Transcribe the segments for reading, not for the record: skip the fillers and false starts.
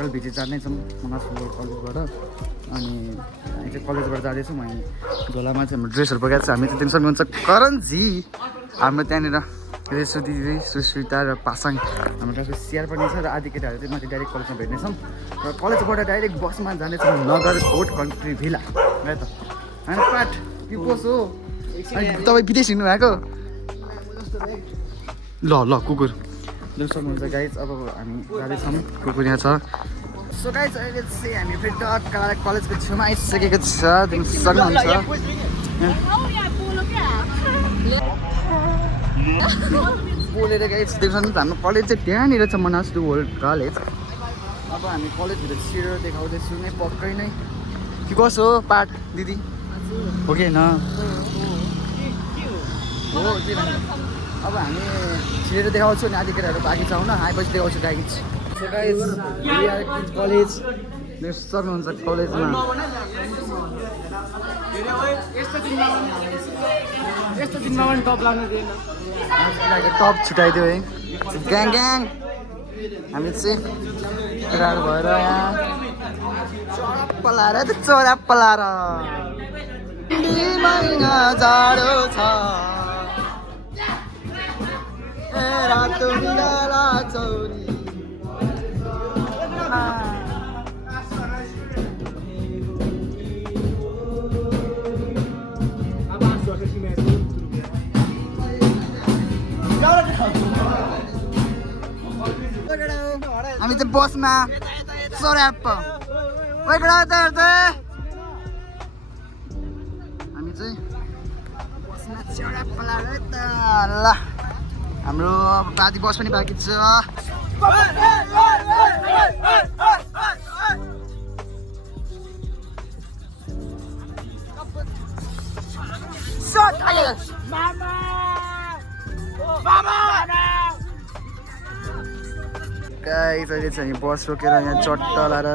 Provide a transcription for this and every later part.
Hotel visit जाँदैछौँ मनास कलेजबाट। अनि हामी चाहिँ कलेजबाट जाँदैछौँ। हामी झोलामा चाहिँ हाम्रो ड्रेसहरू बोकेको छ। हामी चाहिँ दिन सक्नुहुन्छ करणजी, हाम्रो त्यहाँनिर रेसु दिदी, सुस्मिता र पासाङ, हाम्रो क्लासको सिआर पनि छ। र आदि केटाहरू चाहिँ माथि डाइरेक्ट कलेजमा भेट्नेछौँ। र कलेजबाट डाइरेक्ट बसमा जानेछौँ नगरकोट कन्ट्री भिला है त। होइन पाठ के पोस हो तपाईँ विदेश हिँड्नु भएको? ल ल कुकुर सक्नुहुन्छ गाइज। अब हामी जाँदैछौँ, कुकुर यहाँ छ। सो गाइज अहिले चाहिँ हामी फेरि कलेजको छेउमा आइसकेको छ, देख्न सक्नुहुन्छ। बोलेर गाइज देख्न सक्नुहुन्छ हाम्रो कलेज चाहिँ त्यहाँनिर छ, मनास टु वर्ल्ड कलेज। अब हामी कलेजभित्र छिरेर देखाउँदैछु नै पक्कै नै। के कसो हो पाठ दिदी हो कि होइन? हो अब हामी छिरेर देखाउँछु नि आदि केटाहरू बाँकी छ हुन, आएपछि देखाउँछु गाइज। सो गाइज कलेज सक्नुहुन्छ कलेजमा। यस्तो दिनमा पनि टप लाग्नु दिएन। टप छुट्याइदियो है ग्याङ ग्याङ। हामी चाहिँ केटाहरू भएर यहाँ चोराप्प लाएर चोराप्प लाएर महिना जाडो छ रातो बिराला चौरी। हामी चाहिँ बसमा चोराप्प हामी चाहिँ बसमा चोराप्प लाएर त ल। हाम्रो बादी बस पनि बाँकी छ। गाइस अहिले चाहिँ बस रोकेर यहाँ चट्टा लाएर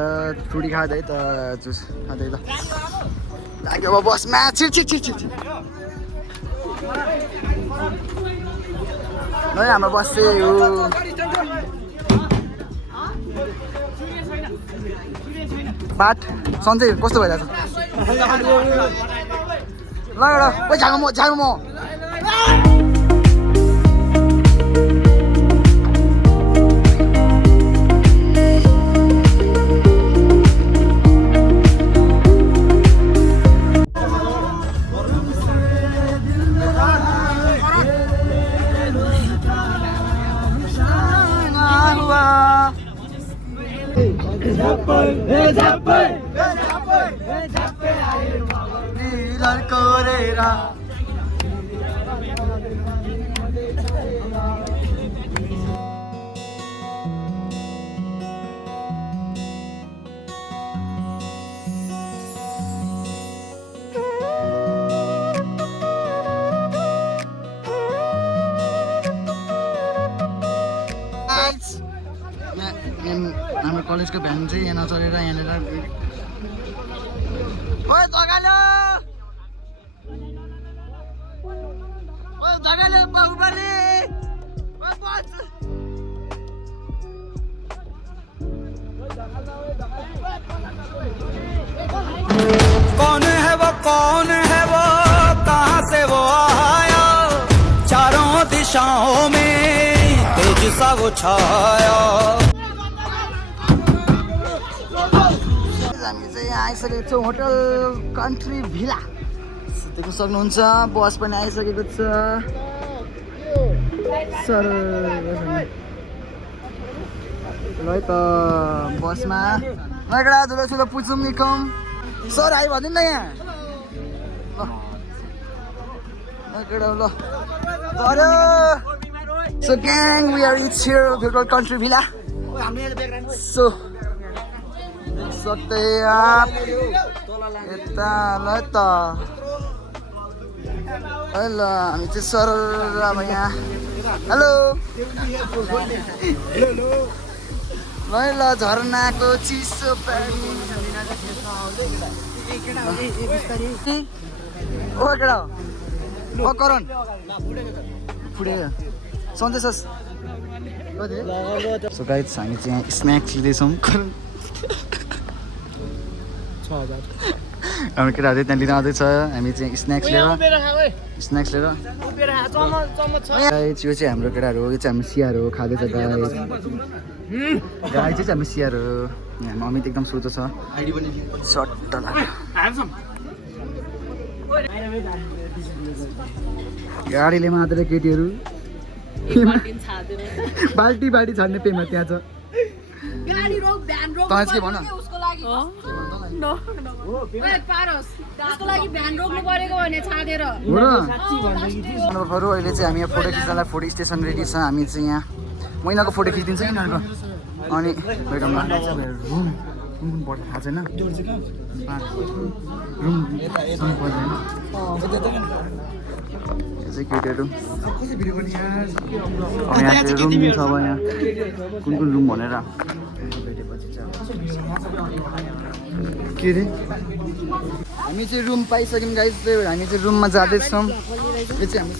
फ्रुटी खाँदै त जुस खाँदै त लाग्यो। अब बसमा छिर छिर छिर छिर ल। हाम्रो बस चाहिँ हो पाठ सन्चै कस्तो भइरहेछ? ल एउटा झागो म हाम्रो कलेजको भ्यान चाहिँ यहाँ नचलेर यहाँनिर बाहुबली कौन है वो कहाँ से वो आया चारों दिशाओं में तेज सा वो छाया। हामी चाहिँ आइसकेको छौँ होटल कन्ट्री भिला देख्न सक्नुहुन्छ। बस पनि आइसकेको छ सर। ल त बसमा नगडा धुलो सुलो पुछौँ नि कम सर आइ भनिदिनु न यहाँ नगडा ल झऱ्यो। So guys we are reach here hotel country भिला। सो सक्दै आप यता ल त ल हामी चाहिँ सर अब यहाँ हेलो ल झरनाको चिसो पानी ओ केटा हो करण फुडेको सन्चै छस्? सो गाइस हामी चाहिँ यहाँ स्न्याक्स लिँदैछौँ। 6000 हाम्रो केटाहरू त्यहाँ लिन आउँदैछ हामी चाहिँ स्न्याक्स लिएर स्न्याक्स लिएर गाइस यो चाहिँ हाम्रो केटाहरू हो यो चाहिँ हाम्रो सियार हो खाँदैछ गाई गाई चाहिँ हाम्रो सियार हो यहाँ मम्मी त एकदम सोचो छ सट्ट गाडीले मात्र केटीहरू बाल्टी बाल्टी छान्ने पेमा त्यहाँ छ गाडी रोक भ्यान रोक तँ के भन उसको लागि उसको लागि भ्यान रोक्नु परेको भने छाडेर हो र अनुभवहरू अहिले चाहिँ हामी यहाँ फोटो खिच्नलाई फोटो स्टेसन रेडी छ हामी चाहिँ यहाँ महिनाको फोटो खिचिदिन्छ यिनीहरूको अनि वेलकममा रुम कुन कुन पर्छ थाहा छैन रुम चाहिँ केटीहरू यहाँ चाहिँ रुम छ अब यहाँ कुन कुन रुम भनेर के अरे हामी चाहिँ रुम पाइसक्यौँ गाइस हामी चाहिँ रुममा जाँदैछौँ यो चाहिँ हाम्रो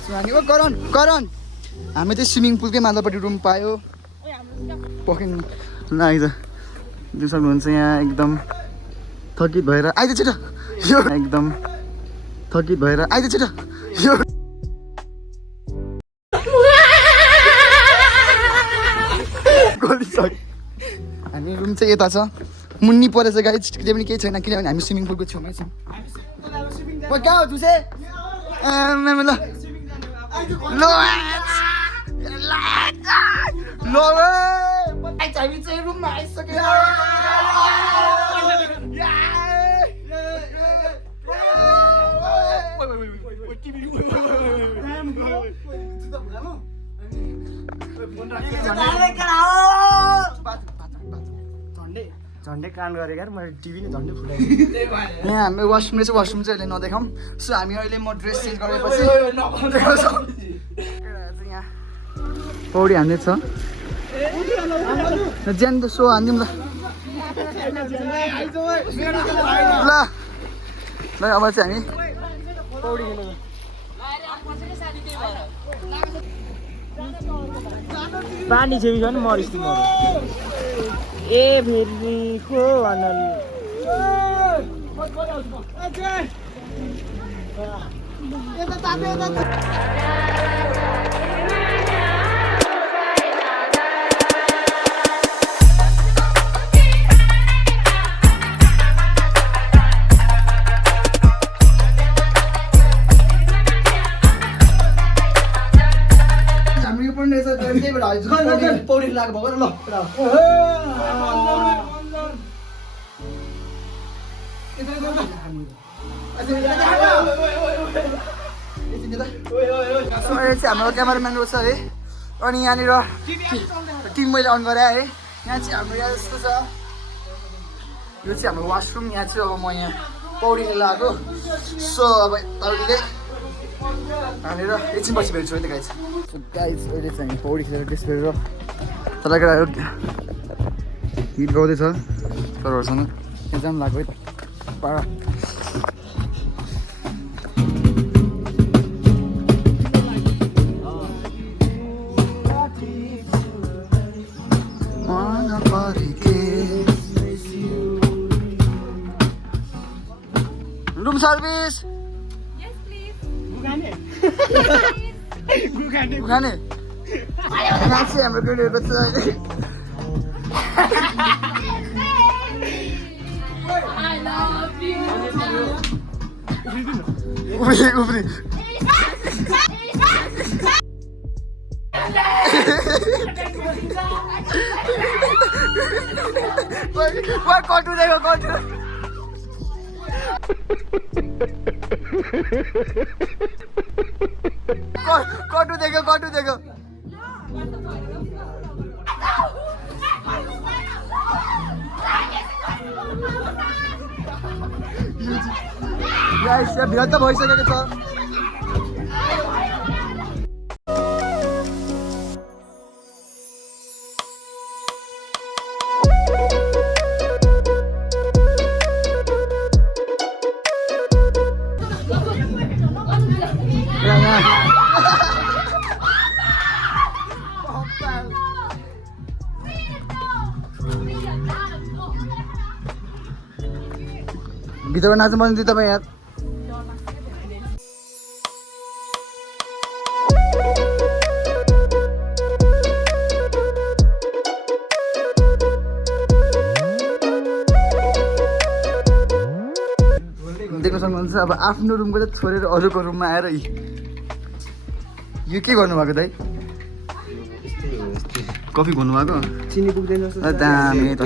सुहानी ओ करण करण हामी चाहिँ स्विमिङ पुलकै माथिल्लोपट्टि रुम पायो पकिङ ल आइज जो सक्नुहुन्छ यहाँ एकदम थकित भएर आइज छिटो यो एकदम थकित भएर आइज छिटो यो हामी रुम चाहिँ यता छ मुन्नी परेछ गाइस केही पनि केही छैन किनभने हामी स्विमिङ पुलको छेउमै छौँ कहाँ हो तुसे ल ल हामी चाहिँ रुममा आइसक्यो झन्डै कान गरेको यार मैले टिभी नै झन्डै फुटाएँ यहाँ हाम्रो वासरुम रहेछ वासरुम चाहिँ अहिले नदेखाउँ सो हामी अहिले म ड्रेस चेन्ज गरेपछि यहाँ पौडी हान्दैछ ज्यान त सो हानिदिउँ ल ल ल अब चाहिँ हामी पौडी खेल्नु पानी छेउ झन् मरिस् तिमीहरू ए फेरि को भन्नाले पौडी लाग्नु भएको ल हाम्रो क्यामेराम्यान रहेछ है अनि यहाँनिर टिम मैले अन गराएँ है यहाँ चाहिँ हाम्रो यहाँ यस्तो छ यो चाहिँ हाम्रो वासरुम यहाँ चाहिँ अब म यहाँ पौडी खेल्न आएको सो अब तपाईँले हालेर एकछिन पछि भेट्छु है त गाइस गाइस अहिले चाहिँ हामी पौडी खेलेर ड्रेस फेरेर तपाईँको गीत गाउँदैछ सरहरूसँग एक्जाम लाग्यो है त पारा रुम सर्भिस खाने यहाँ चाहिँ हाम्रो केटीहरूको छ अहिले उफ्री कटु देखो कटु कटु देखो कटु देखो गाइस यहाँ भिड त भइसकेको छ भित्रबाट नाच्नु पर्ने थियो तपाईँ यार देख्न सक्नुहुन्छ अब आफ्नो रुमको चाहिँ छोडेर अरूको रुममा आएर यो के गर्नुभएको दाइ कफी भन्नुभएको चिनी पुग्दैन दामी त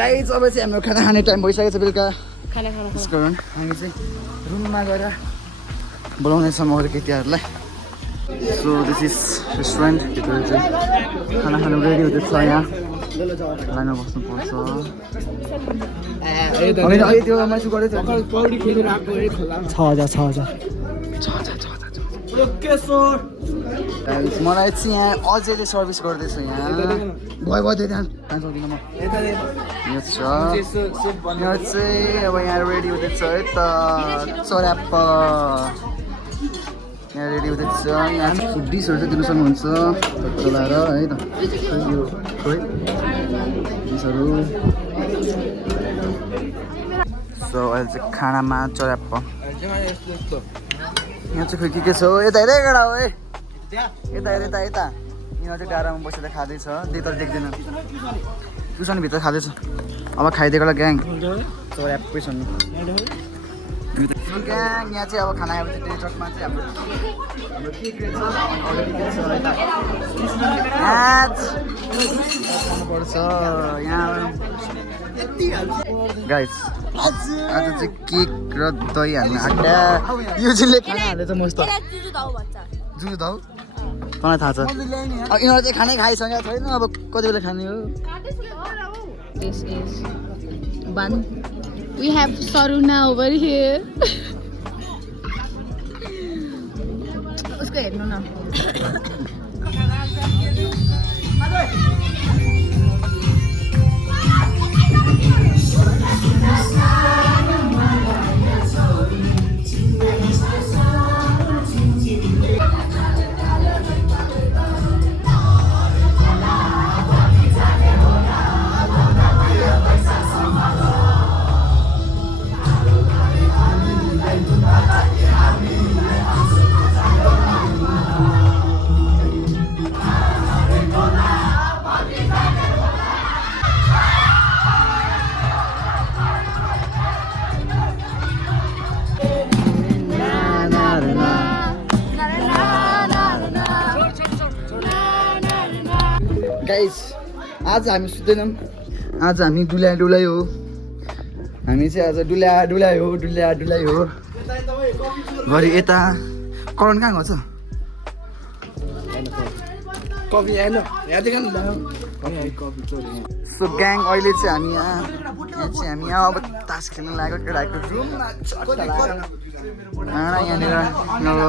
गाइज अब चाहिँ हाम्रो खाना खाने टाइम भइसकेको छ बेलुका त्यस कारण हामी चाहिँ रुममा गएर बोलाउनेछौँ अरू केटीहरूलाई सो दिस इज रेस्टुरेन्ट भित्र चाहिँ खाना खानु रेडी हुँदैछ यहाँ लाइनमा बस्नुपर्छ अहिले त्यो मासु गरेको पौडी खेलेर आएको 6,000 गाइज मलाई चाहिँ यहाँ अझैले सर्भिस गर्दैछ यहाँ भयो भयो त्यहाँ खान सक्दिनँ म यहाँ छ यहाँ चाहिँ अब यहाँ रेडी हुँदैछ है त चराप यहाँ रेडी हुँदैछ यहाँ चाहिँ डिसहरू चाहिँ दिनु सक्नुहुन्छ चलाएर है त यो डिसहरू सो अहिले चाहिँ खानामा चराप यहाँ चाहिँ खोइ के छ यता हेर गडा हो है यता हेर यता यता यहाँ चाहिँ डाँडामा बसेर खाँदैछ त्यही तर देख्दैन ट्युसनभित्र खाँदैछ अब खाइदिएकोलाई ग्याङ चौराप्पै छन् ग्याङ यहाँ चाहिँ अब खाना खाएपछि डेजर्टमा चाहिँ हाम्रो के ग्रेड छ खानुपर्छ यहाँ गाइस आज चाहिँ केक र दही हाल्नु आँटा यो चाहिँ खाना हालेछ मस्त जुजु दाउ तँलाई थाहा छ अब यिनीहरू चाहिँ खानै खाइसकेको छैन अब कति बेला खाने हो This is bun. We have Saruna over here. उसको हेर्नु न गाइस आज हामी सुत्दैनौँ आज हामी डुलाइ हो हामी चाहिँ आज डुलाइ हो घरि यता करण कहाँ गएको छ कफी आएन सो ग्याङ अहिले चाहिँ हामी यहाँ अब तास खेल्न लागेको केटाको यहाँनिर अब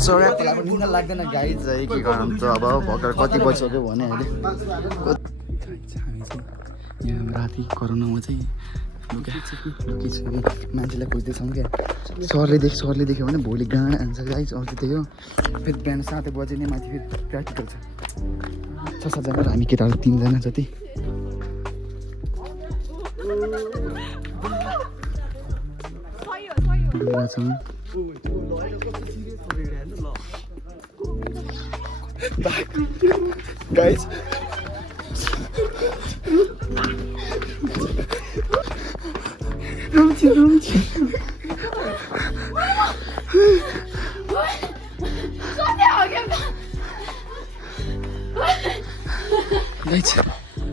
चौराको अब निन्दा लाग्दैन गाई चाहिँ के गरौँ त अब भर्खर कति बजिसक्यो भने अहिले हामी चाहिँ यहाँ राति कोरोनामा चाहिँ लुकेछु मान्छेलाई खोज्दैछौँ क्या सरले देख्यो भने भोलि गाँड हान्छ गाई अर्को त्यही हो फेरि बिहान 7 बजे नै माथि फेरि प्र्याक्टिकल छ 6-7जना हामी केटाहरू 3जना जति छौँ Guys. Guys.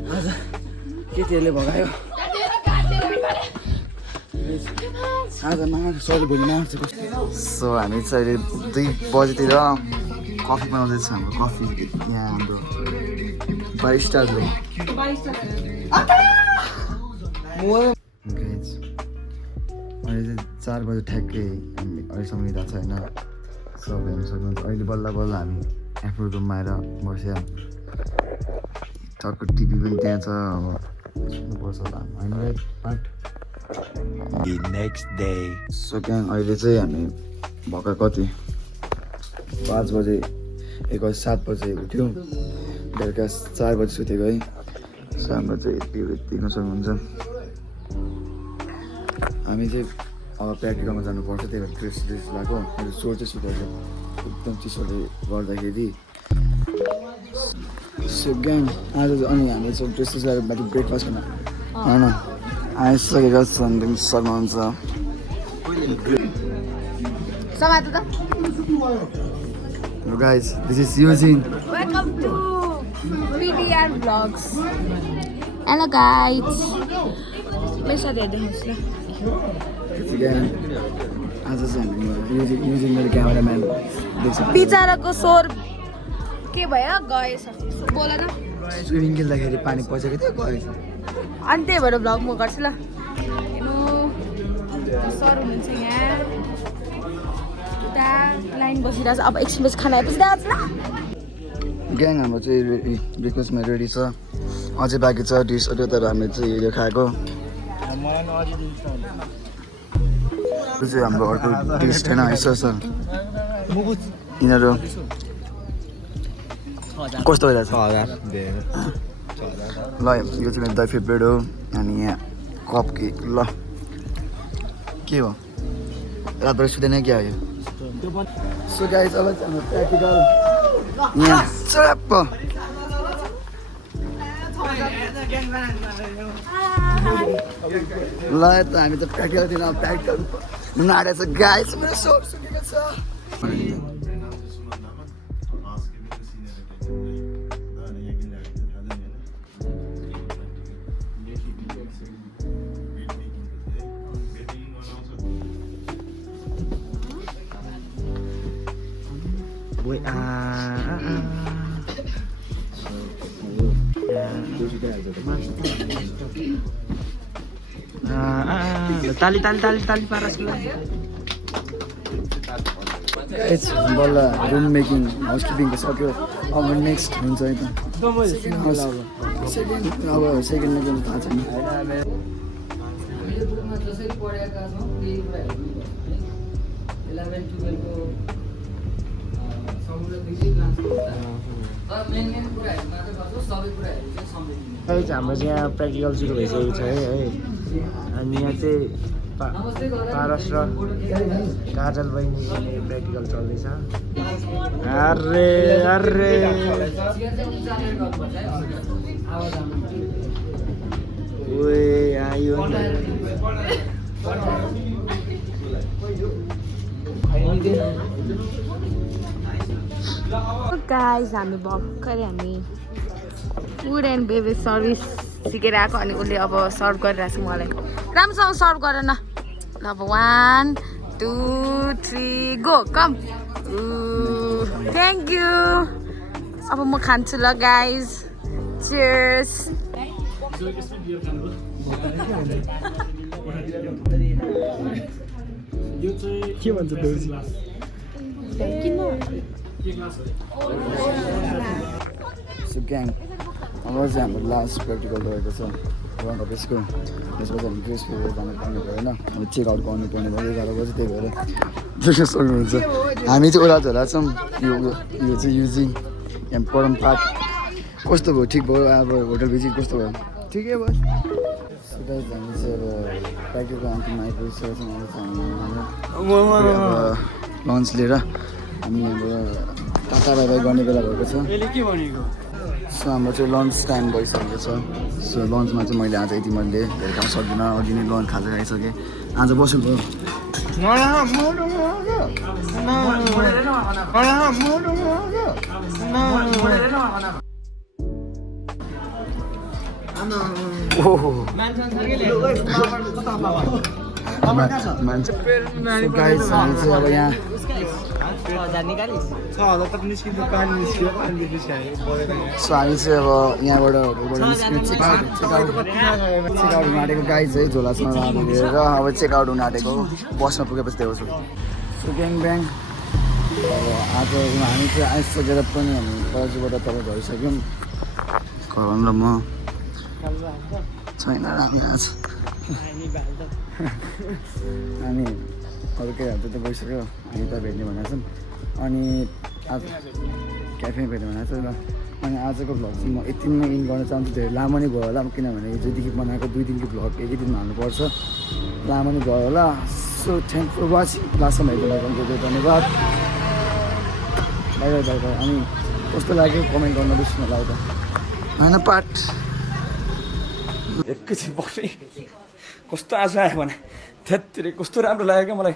आज केटीहरूले भगायो आज मार्छ सर भोलि मार्छ सो हामी चाहिँ अहिले 2 बजीतिर कफी बनाउँदैछ हाम्रो कफी यहाँ हाम्रो बारिस्टाले अहिले चाहिँ 4 बजी ठ्याक्कै हामी अहिलेसम्म गएको छैन सब हेर्नु सक्नुहुन्छ अहिले बल्ल बल्ल हामी आफ्नो रुममा आएर बस्यो टक्क टिभी पनि त्यहाँ छ अब सुन्नुपर्छ होला होइन part The next day. So क्या अहिले चाहिँ हामी भर्खर कति 5 बजे 7 बजे उठ्यौँ बेलुका 4 बजी सुतेको है सो हाम्रो चाहिँ देख्न सक्नुहुन्छ हामी चाहिँ अब प्र्याक्टिकलमा जानुपर्छ त्यही भएर ड्रेस लगाएको मेरो सोर चाहिँ सुकाएको एकदम चिसोले गर्दाखेरि सो ग्याङ आज अनि हामी चाहिँ ड्रेस लगाएर बाँकी ब्रेकफास्ट गर्न होइन आइसकेको छ देख्न सक्नुहुन्छ guys, this is Eugene. Welcome to PDR Vlogs. Hello guys. मेरो साथीहरू देख्नुहोस् न Again, आज चाहिँ हामी Eugene मेरो क्यामेराम्यान देख्छ बिचराको स्वर के भयो गएछ बोल न स्विमिङ खेल्दाखेरि पानी पसेको थियो गएछ अनि त्यही भएर भ्लग म गर्छु ल हेर्नु सर हुनुहुन्छ यहाँ उता लाइन बसिरहेको छ अब एकछिनपछि खाना आएपछि जान्छ ल ग्याङ हाम्रो चाहिँ ब्रेकफास्टमा रेडी छ अझै बाँकी छ डिसहरू तर हामीले चाहिँ यो खाएको यो चाहिँ हाम्रो अर्को डिस होइन यसो छ यिनीहरू कस्तो भइरहेछ ल यो चाहिँ मेरो दाइ फेभरेट हो अनि यहाँ कप केक ल के हो रातभरि सुत्दैन क्या हो यो सो गाइस अब चाहिँ हाम्रो प्र्याक्टिकल यहाँ चुप ल त हामी त प्र्याक्टिकल दिन प्र्याक्टिकल हुन आँटेको छ गाइस मेरो सोर सुकेको छ ताली ताली ताली ताली पारा बल्ल रुम मेकिङ हाउस किपिङको सक्यो अब नेक्स्ट हुन्छ है त सेकेन्ड अब सेकेन्डमा चाहिँ थाहा छैन हाम्रो चाहिँ यहाँ प्र्याक्टिकल सुरु भइसकेको छ है अनि यहाँ चाहिँ पारस र काजल बहिनीले प्र्याक्टिकल चल्दैछ अरे अरे ओए आयो गाइस हामी भर्खरै हामी फुड एन्ड बेभरेज सर्भिस सिकेर आएको अनि उसले अब सर्भ गरिरहेको छ मलाई राम्रोसँग सर्भ गर न ल अब 1 2 3 गो कम थ्याङ्क यू अब म खान्छु ल गाइस चियर्स के भन्छ दौजी सो ग्याङ हाम्रो चाहिँ हाम्रो लास्ट प्र्याक्टिकल रहेको छ वान अफ यसको त्यसपछि हामी ड्रेस फेरेर जानुपर्ने भयो होइन अब चेकआउट गर्नुपर्ने भयो 11 बजी त्यही भएर देख्न सक्नुहुन्छ हामी चाहिँ ओह्रालो झोला छौँ यो चाहिँ युजिङ यहाँ परम पार्क कस्तो भयो ठिक भयो अब होटल भिजिट कस्तो भयो ठिकै भयो गाइस हामी चाहिँ अब प्र्याक्टिकल अन्तिममा आइपुगिसकेको छौँ लन्च लिएर हामी अब टाटा बाई बाई गर्ने बेला भएको छ के भनेको सो हाम्रो चाहिँ लन्च टाइम भइसकेको छ सो लन्चमा चाहिँ मैले आज यति मैले धेरै काम सक्दिनँ अघि नै लन्च खाजा खाइसकेँ आज बस्नु भयो ओहो मान्छे गाइस हामी चाहिँ अब यहाँ सो हामी चाहिँ अब यहाँबाट चेकआउट हुन आँटेको गाइज है झोलासँग लिएर अब चेकआउट हुन आँटेको बसमा पुगेपछि देखाउँछु सो ब्याङ ब्याङ अब आज हामी चाहिँ आइसकेर पनि हामी कलेजबाट तल झरिसक्यौँ घरमा र म छैन हामी आज हामी अरू केही हाल्छ त गइसक्यो हामी त भेट्ने भनेको छौँ अनि आज क्याफे भेट्ने भनेको छ र अनि आजको भ्लग चाहिँ म यतिमै इन गर्न चाहन्छु धेरै लामो नै भयो होला किनभने हिजोदेखि बनाएको 2 दिनको भ्लग एकै दिनमा हाल्नुपर्छ लामो नै भयो होला सो थ्याङ्क फर वाचिङ लास्टमा हेर्नु धन्यवाद बाई बाई बाई बाई अनि कस्तो लाग्यो कमेन्ट गर्न बिर्सिनु होला त होइन पाठ एकैछिन बस्ने कस्तो आशा आयो भने थेत्तिरै कस्तो राम्रो लाग्यो क्या मलाई